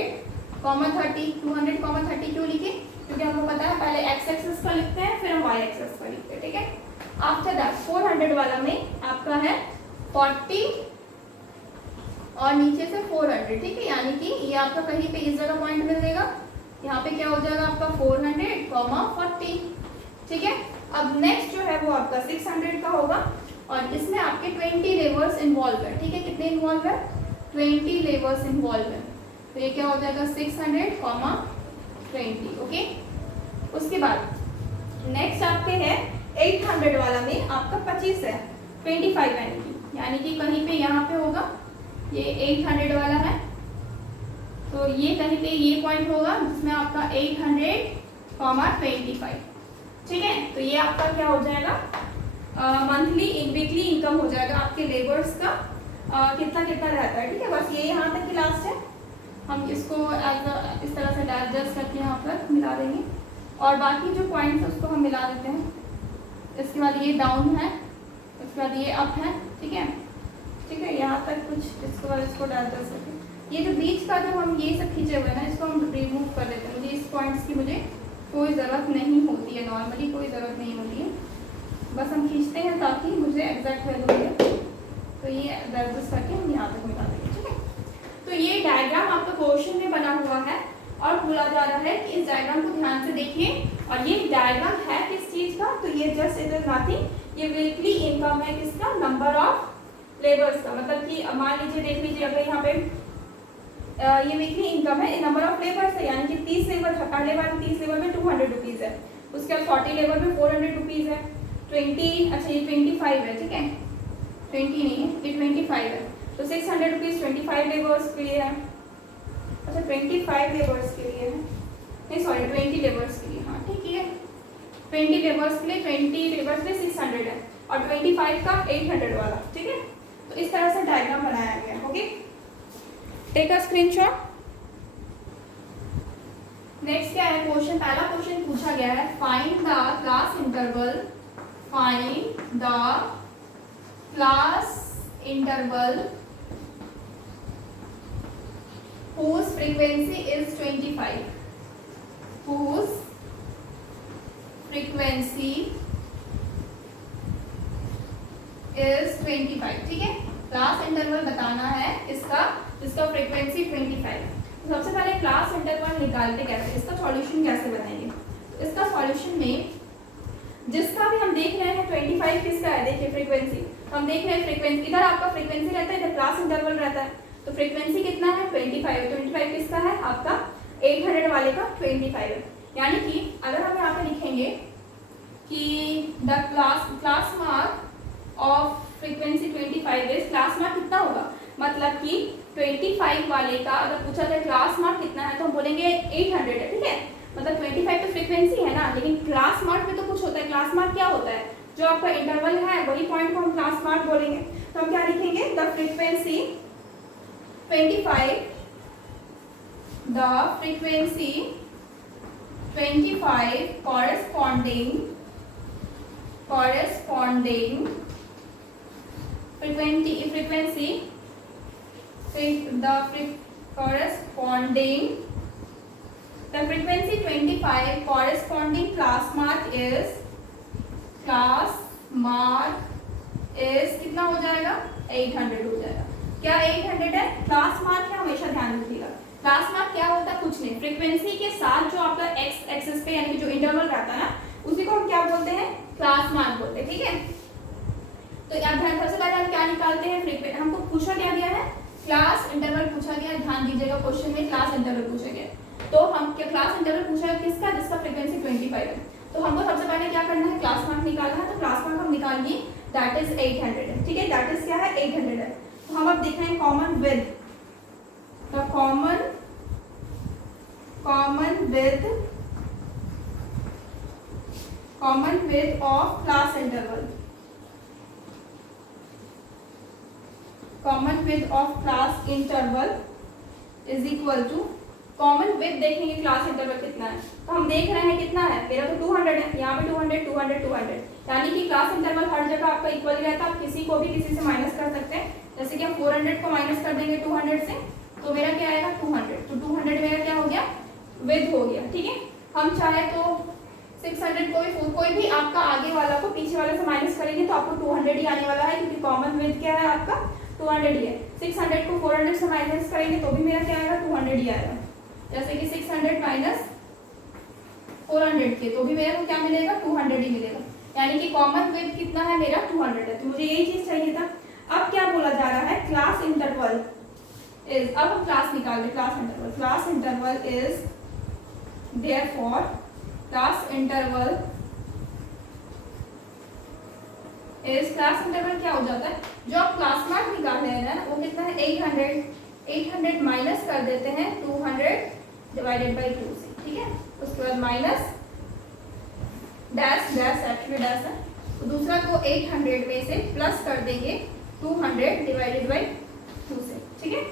30। 200, 30 क्यों लिखे, क्योंकि हमको पता है पहले एक्स एक्सिस का लिखते हैं फिर हम वाई एक्सिस का लिखते हैं। ठीक है, आफ्टर दैट 400 वाला में आपका है 40 और नीचे से 400। ठीक है, यानी कि ये आपका कहीं पे इस जगह पॉइंट मिल जाएगा, यहाँ पे क्या हो जाएगा आपका 400, 40। ठीक है, अब नेक्स्ट जो है वो आपका 600 का होगा और इसमें आपके 20 लेबर्स इन्वॉल्व है। ठीक है, कितने इन्वॉल्व है, 20 लेबर्स इन्वॉल्व है, तो ये क्या हो जाएगा 600, 20। ओके, उसके बाद नेक्स्ट आपके है 800 वाला में आपका 25 है, 25 यानी कि कहीं पे यहाँ पे होगा, ये 800 वाला है तो ये कहीं पे ये पॉइंट होगा जिसमें आपका 800, 25। ठीक है, तो ये आपका क्या हो जाएगा, मंथली वीकली इनकम हो जाएगा आपके लेबर्स का, कितना कितना रहता है। ठीक है, बस ये यहाँ तक की लास्ट है, हम इसको इस तरह से एडजस्ट करके यहाँ पर मिला देंगे और बाकी जो पॉइंट्स है उसको हम मिला देते हैं। इसके बाद ये डाउन है, इसके बाद ये अप है। ठीक है, ठीक है, यहाँ तक कुछ, इसके बाद इसको एडजस्ट करके ये जो बीच का जो हम ये सब खींचे हुए हैं ना, इसको हम रिमूव कर देते हैं। मुझे इस पॉइंट्स की मुझे कोई ज़रूरत नहीं होती है, नॉर्मली कोई ज़रूरत नहीं होती है, बस हम खींचते हैं ताकि मुझे एग्जैक्ट वैल्यू मिले। तो ये एडजस्ट करके हम यहाँ तक मिला देंगे। ठीक है, तो ये डायग्राम आपका क्वेश्चन में बना हुआ है और बोला जा रहा है कि इस डायग्राम को ध्यान से देखिए। और ये डायग्राम है किस चीज़ का, तो ये जस्ट इट इज नथिंग, ये वीकली इनकम है किसका, नंबर ऑफ लेबर्स का। मतलब कि मान लीजिए, देख लीजिए अगर यहाँ पे ये वीकली इनकम है, नंबर ऑफ लेबर्स है, यानी कि 30 लेबर था, पहले बार 30 लेबर में 200 रुपीज़ है, उसके बाद 40 लेबर में 400 रुपीज़ है, 20, अच्छा ये 25 है। ठीक है, 20 नहीं है, ये 25 है, तो 600 रुपीज़ 25 लेबर्स के लिए है। अच्छा 25 लेबर्स के लिए है, नहीं सॉरी 20 लेबर्स के लिए, हाँ ठीक है, 20 लेबर्स के लिए 20 लेबर्स के लिए 600 है और 25 का 800 वाला। ठीक है, तो इस तरह से डायग्राम बनाया गया। Okay, take a screenshot. Next क्या है क्वेश्चन, पहला क्वेश्चन पूछा गया है, find the class interval, find the class interval whose frequency is 25, whose frequency is 25। ठीक है, क्लास इंटरवल बताना है इसका, जिसका फ्रीक्वेंसी 25। तो सबसे पहले क्लास इंटरवल निकालते कैसे, इसका सॉल्यूशन कैसे बनाएंगे। इसका सॉल्यूशन में जिसका भी हम देख रहे हैं 25 किसका है, देखिए फ्रीक्वेंसी, हम देख रहे हैं फ्रीक्वेंसी, इधर आपका फ्रीक्वेंसी रहता है, इधर क्लास इंटरवल रहता है, तो फ्रीक्वेंसी कितना है 25, 25 किसका है आपका 800 वाले का 25 है। यानी कि अगर हम यहाँ पे लिखेंगे कि the class mark of frequency 25 is, class mark कितना होगा, मतलब कि 25 वाले का अगर पूछा जाए क्लास मार्क कितना है तो हम बोलेंगे 800 है, ठीक है। मतलब 25 तो फ्रीक्वेंसी है ना, लेकिन क्लास मार्क में तो कुछ होता है। क्लास मार्क क्या होता है, जो आपका इंटरवल है वही पॉइंट को हम क्लास मार्क बोलेंगे। तो हम क्या लिखेंगे, the frequency 25, the frequency 25 corresponding the frequency 25 corresponding class mark is कितना हो जाएगा 800 हो जाएगा। क्या 800 है, क्लास मार्क है, हमेशा ध्यान रखिएगा। क्लास मार्क क्या होता है, कुछ नहीं, फ्रीक्वेंसी के साथ जो आपका एक्स एक्सिस पे यानी कि जो इंटरवल रहता है ना, उसी को हम क्या बोलते हैं, क्लास मार्क बोलते हैं, ठीक है। तो यहाँ ध्यान, सबसे पहले हम क्या निकालते हैं, फ्रीक्वेंसी। हमको पूछा क्या गया है, क्लास इंटरवल पूछा गया, ध्यान दीजिएगा क्वेश्चन में क्लास इंटरवल पूछा गया। तो हम क्या क्लास इंटरवल पूछा है किसका, जिसका फ्रीक्वेंसी 25 है। तो हमको सबसे पहले क्या करना है, क्लास मार्क निकालना है। तो क्लास मार्क हम निकाल लिए, दैट इज 800 है, ठीक है, दैट इज क्या है 800 है। तो हम अब देख रहे हैं common width, the common width of class interval, common width of class interval is equal to, common width देखेंगे क्लास इंटरवल कितना है, तो हम देख रहे हैं कितना है, मेरा तो 200 है, यहाँ पे 200 200 200, यानी कि क्लास इंटरवल हर जगह आपका इक्वल रहता है। आप किसी को भी किसी से माइनस कर सकते हैं, जैसे कि हम 400 को माइनस कर देंगे 200 से, तो मेरा क्या आएगा 200, तो 200 मेरा क्या हो गया, विद हो गया, ठीक है। हम चाहे तो 600 कोई भी आपका आगे वाला को पीछे वाले से माइनस करेंगे तो आपको 200 ही आने वाला है, क्योंकि कॉमन विद क्या है आपका 200 ही है। 600 को 400 से माइनस करेंगे तो भी मेरा क्या आएगा 200 ही आएगा, जैसे कि 600 माइनस 400 के, तो भी मेरे को क्या मिलेगा 200 ही मिलेगा, यानी कि कॉमन विद कितना है मेरा 200 है। तो मुझे यही चीज चाहिए था। अब क्या बोला जा रहा है, क्लास इंटरवल इज, अब हम क्लास निकाल रहे, class interval is therefore, class interval क्या हो जाता है, जो आप क्लास मार्क निकाल रहे हैं ना वो कितना है 800 माइनस कर देते हैं 200 डिवाइडेड बाई 2 से, ठीक है। उसके बाद माइनस डैश एक्चुअली डैश है, तो दूसरा को 800 में से प्लस कर देंगे 200 डिवाइडेड बाई 2 से, ठीक है।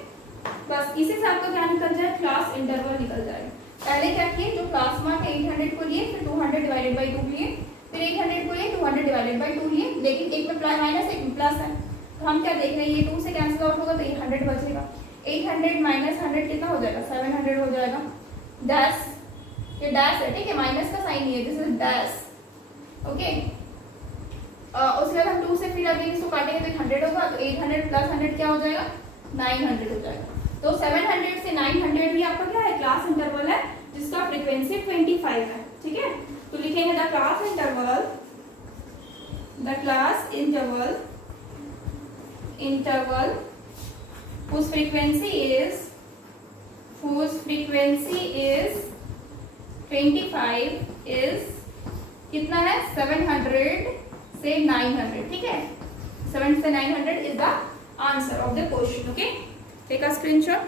बस इसी से आपका क्या निकल जाए, क्लास इंटरवल निकल जाएगा। पहले क्या किए, जो क्लास मार्क 800 को लिए, फिर 200 डिवाइडेड बाई 2 लिए, फिर 800 को लिए 200 डिवाइडेड बाई 2 लिए, लेकिन एक में माइनस एक में प्लस है, तो हम क्या देख रहे हैं, ये 2 से कैंसिल आउट होगा तो ये 100 बचेगा। 800 माइनस 100 कितना हो जाएगा 700 हो जाएगा। डैश, ये डैश है, ठीक है, माइनस का साइन नहीं है, दिस इज डैश, ओके। उसके बाद हम 2 से फिर अभी इसको काटेंगे तो 100 होगा, तो 800 प्लस 100 क्या हो जाएगा 900 हो जाएगा। तो 700 से 900 ही आपका क्या है, क्लास इंटरवल है, जिसका फ्रीक्वेंसी 25 है, ठीक है। तो लिखेंगे the class interval whose frequency is 25 is कितना है 700 से 900, ठीक है। 7 से 900 is the answer of the question, okay. Take a screenshot.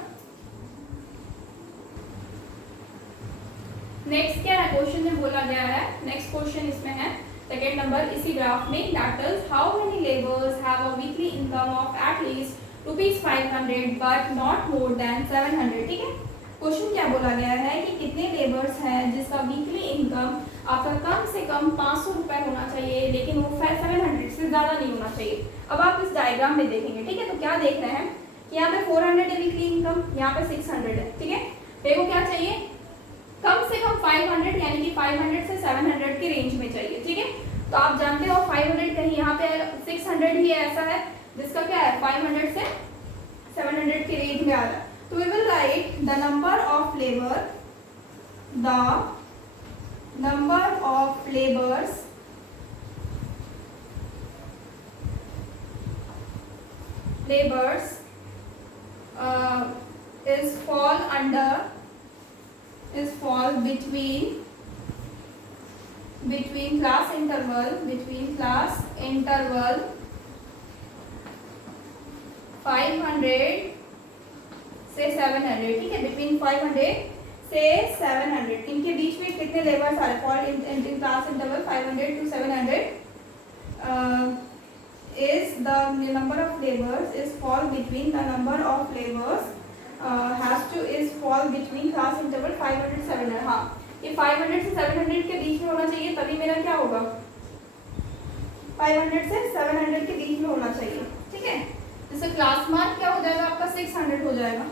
Next क्या है, क्वेश्चन में बोला गया है, नेक्स्ट क्वेश्चन इसमें है सेकेंड नंबर इसी ग्राफ में, that is how many labours have a weekly income of at least ₹500 but not more than 700, ठीक है। क्वेश्चन क्या बोला गया है कि कितने लेबर्स हैं जिसका वीकली इनकम आपका कम से कम 500 रुपये होना चाहिए, लेकिन वो 700 से ज़्यादा नहीं होना चाहिए। अब आप इस डायग्राम में देखेंगे, ठीक है। तो क्या देख रहे हैं कि यहाँ पे 400 है वीकली इनकम, यहाँ पे 600 है, ठीक है। मेरे को क्या चाहिए, कम से कम 500, यानी कि 500 से 700 के रेंज में चाहिए, ठीक है। तो आप जानते हो 500 कहीं यहाँ पे 600 ही ऐसा है जिसका क्या है 500 से 700 के रेंज में आ रहा है। तो we will write the number of labours laborers is fall between class interval 500 से 700, ठीक है, बिटवीन 500 से 700 इनके बीच में कितने लेबर्स आ रहे हैं, fall in class interval 500 to 700 is the number of laborers is fall between the number of laborers has to is fall between class interval 500 to 700. हाँ, ये 500 से 700 के बीच में होना चाहिए, तभी मेरा क्या होगा, 500 से 700 के बीच में होना चाहिए, ठीक है। जैसे क्लास मार्क क्या हो जाएगा आपका 600 हो जाएगा,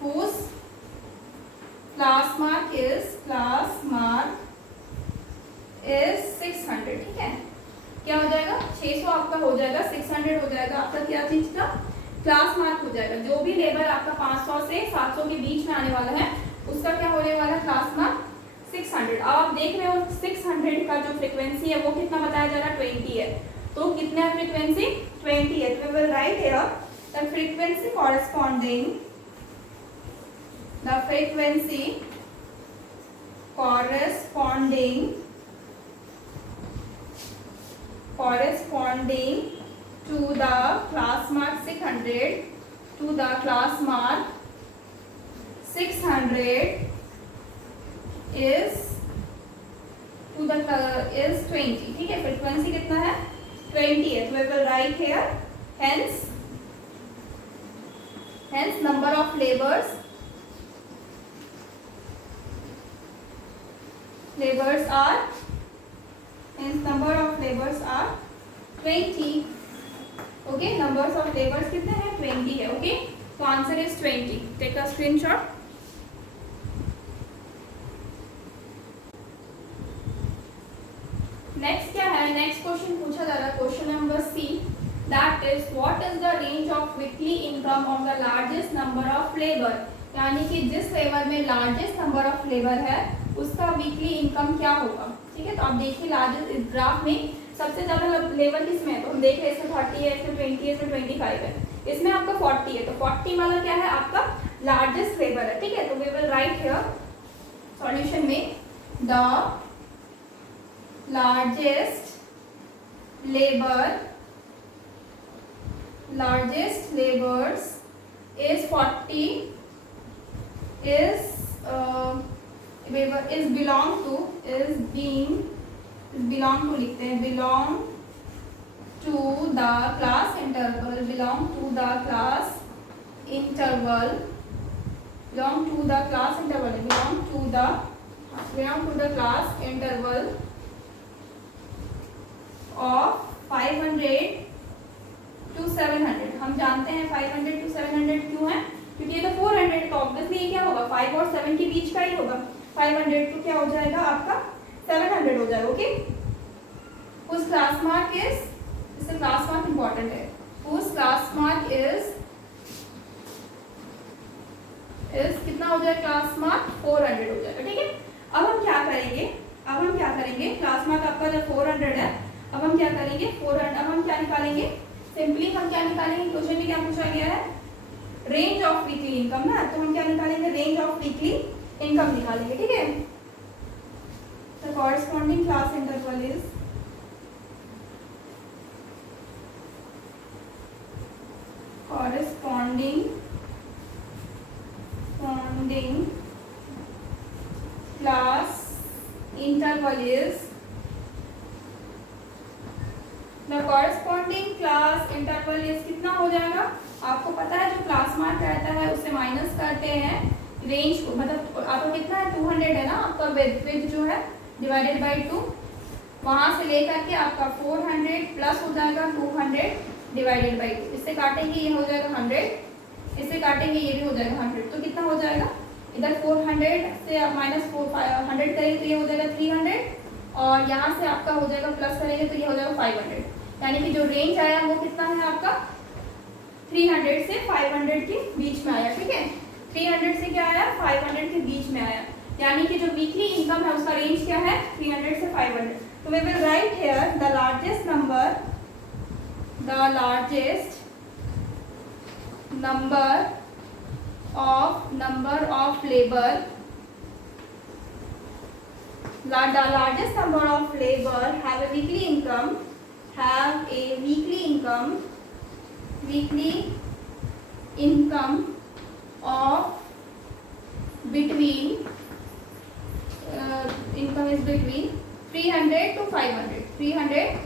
whose class mark is 600, ठीक है। क्या हो जाएगा, 600 आपका हो जाएगा, 600 हो जाएगा आपका क्या चीज का, क्लास मार्क हो जाएगा। जो भी लेबर आपका 500 से 700 के बीच में आने वाला है उसका क्या होने वाला है, क्लास मार्क 600। अब आप देख रहे हो 600 का जो फ्रीक्वेंसी है वो कितना बताया जा रहा है, 20 है। तो कितना है फ्रीक्वेंसी, 20 है। तो we will write here the frequency corresponding to the class mark 600 is 20, ठीक है। फ्रीक्वेंसी कितना है, 20 है। तो we will write here hence number of laborers are 20, okay. Numbers of labours कितने हैं, 20 है, ओके। तो answer is 20। Take a screenshot. Next क्या है, नेक्स्ट क्वेश्चन पूछा जा रहा है, question number C, that is what is the range of weekly income of the largest number of labour. यानी कि जिस लेबर में लार्जेस्ट नंबर ऑफ लेबर है उसका वीकली इनकम क्या होगा, ठीक है। तो आप देखिए लार्जेस्ट इस ग्राफ में सबसे ज्यादा लेबर किसमें है, तो हम देख रहे हैं इसमें 30 है, इसमें 20 है, इसमें 25 है, इसमें आपका 40 है। तो 40 वाला क्या है आपका लार्जेस्ट लेबर है, ठीक है। तो we will write here solution में the largest labours is 40 belong to लिखते हैं, belong to the class interval of 500 to 700। हम जानते हैं 500 to 700 क्यों है, क्योंकि ये तो 400 का ऑब्वियसली ये क्या होगा 5 और 7 के बीच का ही होगा। 500 तो क्या हो जाएगा आपका 700 हो जाएगा, okay. whose class mark is, इससे क्लास मार्क इंपॉर्टेंट है, whose class mark is कितना हो जाएगा, क्लास मार्क 400 हो जाएगा, ठीक है। अब हम क्या करेंगे, क्लास मार्क आपका जब 400 है, अब हम क्या करेंगे, 400 अब हम क्या निकालेंगे, सिंपली हम क्या निकालेंगे, क्वेश्चन में क्या पूछा गया है, रेंज ऑफ वीकली इनकम ना, तो हम क्या निकालेंगे, रेंज ऑफ वीकली इनकम निकालेंगे, ठीक है। The corresponding class interval is कितना हो जाएगा, आपको पता है जो क्लास मार्क रहता है उससे माइनस करते हैं रेंज को, मतलब आपका कितना है 200 है ना आपका विड्थ जो है डिवाइडेड बाय 2, वहां से लेकर के आपका 400 प्लस हो जाएगा 200 डिवाइडेड बाय 2। इससे काटेंगे ये हो जाएगा 100, इससे काटेंगे ये भी हो जाएगा 100। तो कितना हो जाएगा, इधर 400 से आप माइनस 100 करेंगे तो ये हो जाएगा 300, और यहाँ से आपका हो जाएगा प्लस करेंगे तो ये हो जाएगा 500। यानी कि जो रेंज आया वो कितना है आपका 300 से 500 के बीच में आया, ठीक है। 300 से क्या आया, 500 के बीच में आया, यानी कि जो वीकली इनकम है उसका रेंज क्या है 300 से 500। तो we will write here the largest number of labor, the largest number of labor have a weekly income of between income is between 300 to 500, 300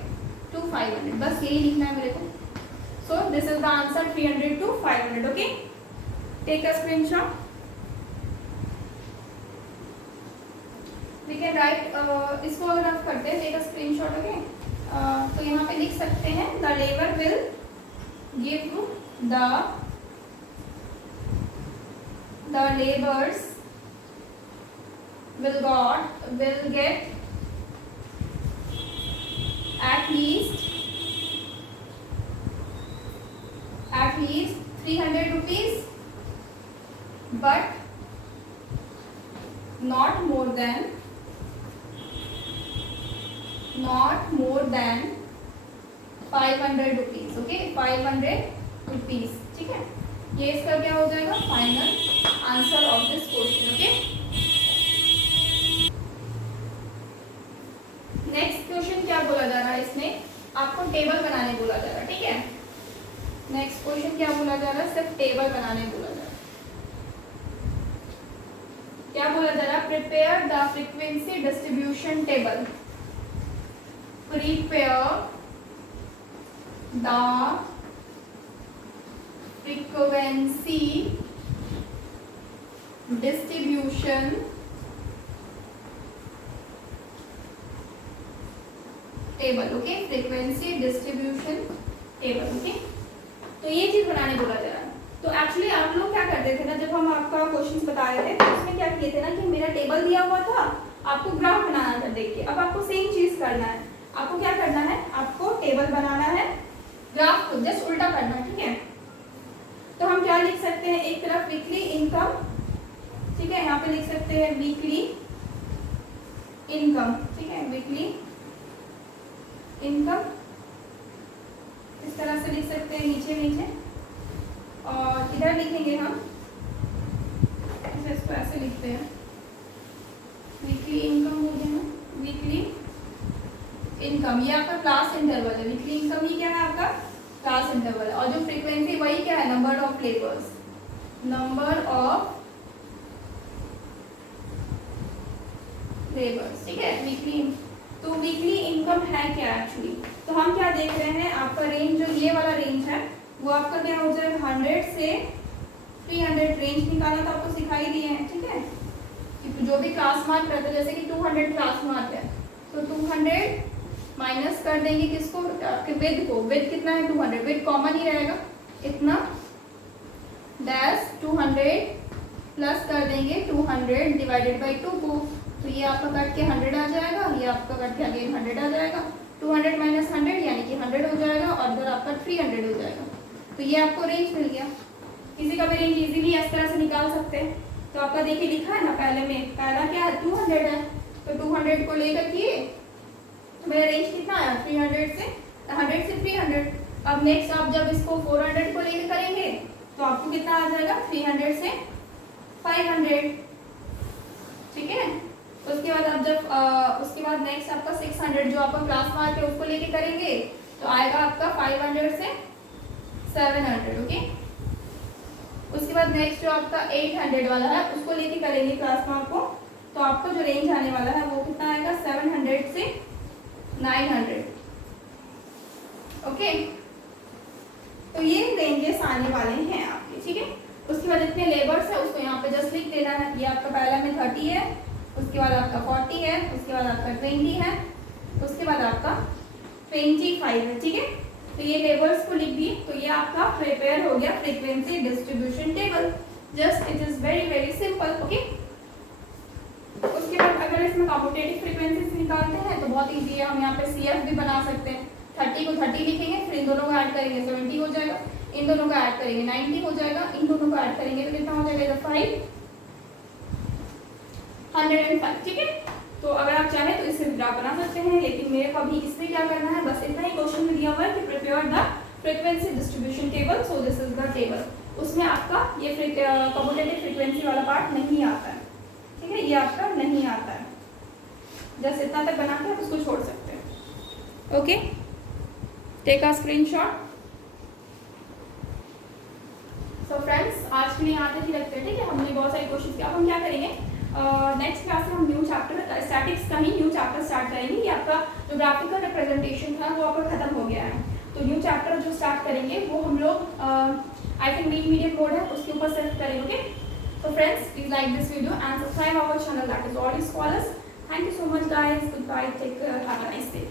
to 500, बस यही लिखना है मेरे को. So this is the answer, 300 to 500. Okay, take a screenshot. We can write इसको अगर आप करते हैं take a screenshot. Okay, तो यहाँ पे लिख सकते हैं the labor will give the laborers will get at least 300 rupees, but not more than 500 rupees. Okay, 500 rupees. ठीक है, ये इसका क्या हो जाएगा final answer of this question. Okay, next question क्या बोला जा रहा है, इसमें आपको टेबल बनाने बोला जा रहा है. ठीक है, नेक्स्ट क्वेश्चन क्या बोला जा रहा है, सिर्फ टेबल बनाने बोला जा रहा है. क्या बोला जा रहा है, prepare the frequency distribution table. Prepare the frequency distribution table. Okay, frequency distribution table. Okay, तो ये चीज बनाने बोला जा रहा है. तो एक्चुअली आप लोग क्या करते थे ना, जब हम आपका क्वेश्चन बता रहे थे तो उसमें क्या किए थे ना कि मेरा टेबल दिया हुआ था, आपको ग्राफ बनाना था देख के. अब आपको सेम चीज करना है. आपको क्या करना है, आपको टेबल बनाना है, ग्राफ को जस्ट उल्टा करना है. ठीक है, तो हम क्या लिख सकते हैं, एक तरफ वीकली इनकम. ठीक है, यहाँ पे लिख सकते हैं वीकली इनकम. ठीक है, वीकली इनकम इस तरह से लिख सकते हैं नीचे, और इधर लिखेंगे हम इसको ऐसे लिखते हैं वीकली इनकम हो गया ना, वीकली इनकम. ये आपका क्लास इंटरवल है. वीकली इनकम ही क्या है आपका क्लास इंटरवल है, और जो फ्रीक्वेंसी वही क्या है, number of labours, number of labours. ठीक है, वीकली. तो वीकली इनकम है क्या एक्चुअली, तो हम क्या देख रहे हैं, आपका रेंज जो ये वाला रेंज है वो आपका क्या हो जाएगा 100 से 300. रेंज निकालना तो आपको सिखाई दिए हैं. ठीक है, तो जो भी क्लास मार्क रहता है, जैसे कि 200 क्लास मार्क है तो 200 माइनस कर देंगे किसको, आपके विद को. विद कितना है 200, विद कॉमन ही रहेगा इतना, डैश 200 प्लस कर देंगे 200 डिवाइडेड बाई 2 को. तो ये आपका कट के 100 आ जाएगा, ये आपका कट के अगेन 100 आ जाएगा. 200 माइनस 100 यानी कि 100 हो जाएगा, और इधर आपका 300 हो जाएगा. तो ये आपको रेंज मिल गया. किसी का भी रेंज इजीली इस तरह से निकाल सकते हैं. तो आपका देखिए लिखा है ना, पहले में पहला क्या है 200 है, तो 200 को लेकर किए तो मेरा रेंज कितना आया 300 से 300. अब नेक्स्ट आप जब इसको 400 को लेकर करेंगे तो आपको कितना आ जाएगा 300 से 500. ठीक है, उसके बाद आप जब उसके बाद नेक्स्ट आपका 600 जो आपका क्लास मार्क है उसको लेके करेंगे तो आएगा आपका 500 से 700. ओके, उसके बाद नेक्स्ट जो आपका 800 वाला है उसको लेके करेंगे क्लास मार्क को, तो आपका जो रेंज आने वाला है वो कितना आएगा 700 से 900. ओके, तो ये रेंजेस आने वाले हैं आपके. ठीक है, उसके बाद इतने लेबर्स है उसको यहाँ पे जस्ट लिख देना है. ये आपका पहला में 30 है, उसके बाद आपका 40 है, उसके बाद आपका 20 है, उसके बाद आपका 25 है. ठीक है, तो ये लेबर्स को लिख दिए. तो ये आपका प्रिपेयर हो गया frequency distribution table. Just it is very very simple. Okay, उसके बाद अगर इसमें कॉम्पिटेटिव फ्रीक्वेंसीज निकालते हैं तो बहुत इजी है. हम यहाँ पे CF भी बना सकते हैं. 30 को 30 लिखेंगे, फिर इन दोनों को ऐड करेंगे 70 हो जाएगा, इन दोनों को ऐड करेंगे 90 हो जाएगा, इन दोनों को ऐड करेंगे तो कितना हो जाएगा 505. ठीक है, तो अगर आप चाहें तो इससे ग्राफ बना सकते हैं, लेकिन मेरे को अभी इसमें क्या करना है, बस इतना ही क्वेश्चन में दिया हुआ है कि prepare the frequency distribution table. So this is the table. उसमें आपका ये कम्यूटेटिव फ्रीक्वेंसी वाला पार्ट नहीं आता है, ठीक है, ये आपका नहीं आता है। जस्ट इतना तक बना के आप उसको छोड़ सकते हैं। Okay, take a screenshot. So friends, आज के लिए यहाँ तक ही रखते हैं, ठीक है। हमने बहुत सारे क्वेश्चन किया। अब हम क्या करेंगे, नेक्स्ट क्लास में हम न्यू चैप्टर स्टैटिक्स का ही न्यू चैप्टर स्टार्ट करेंगे। ये आपका जो ग्राफिकल रिप्रेजेंटेशन था वो आपका खत्म हो गया है, तो न्यू चैप्टर जो स्टार्ट करेंगे वो हम लोग आई थिंक मीडियम मोड है उसके ऊपर सेलेक्ट करेंगे। So friends, please like this video and subscribe our channel, that is all, scholars. Thank you so much guys. Goodbye. Take care. Have a nice day.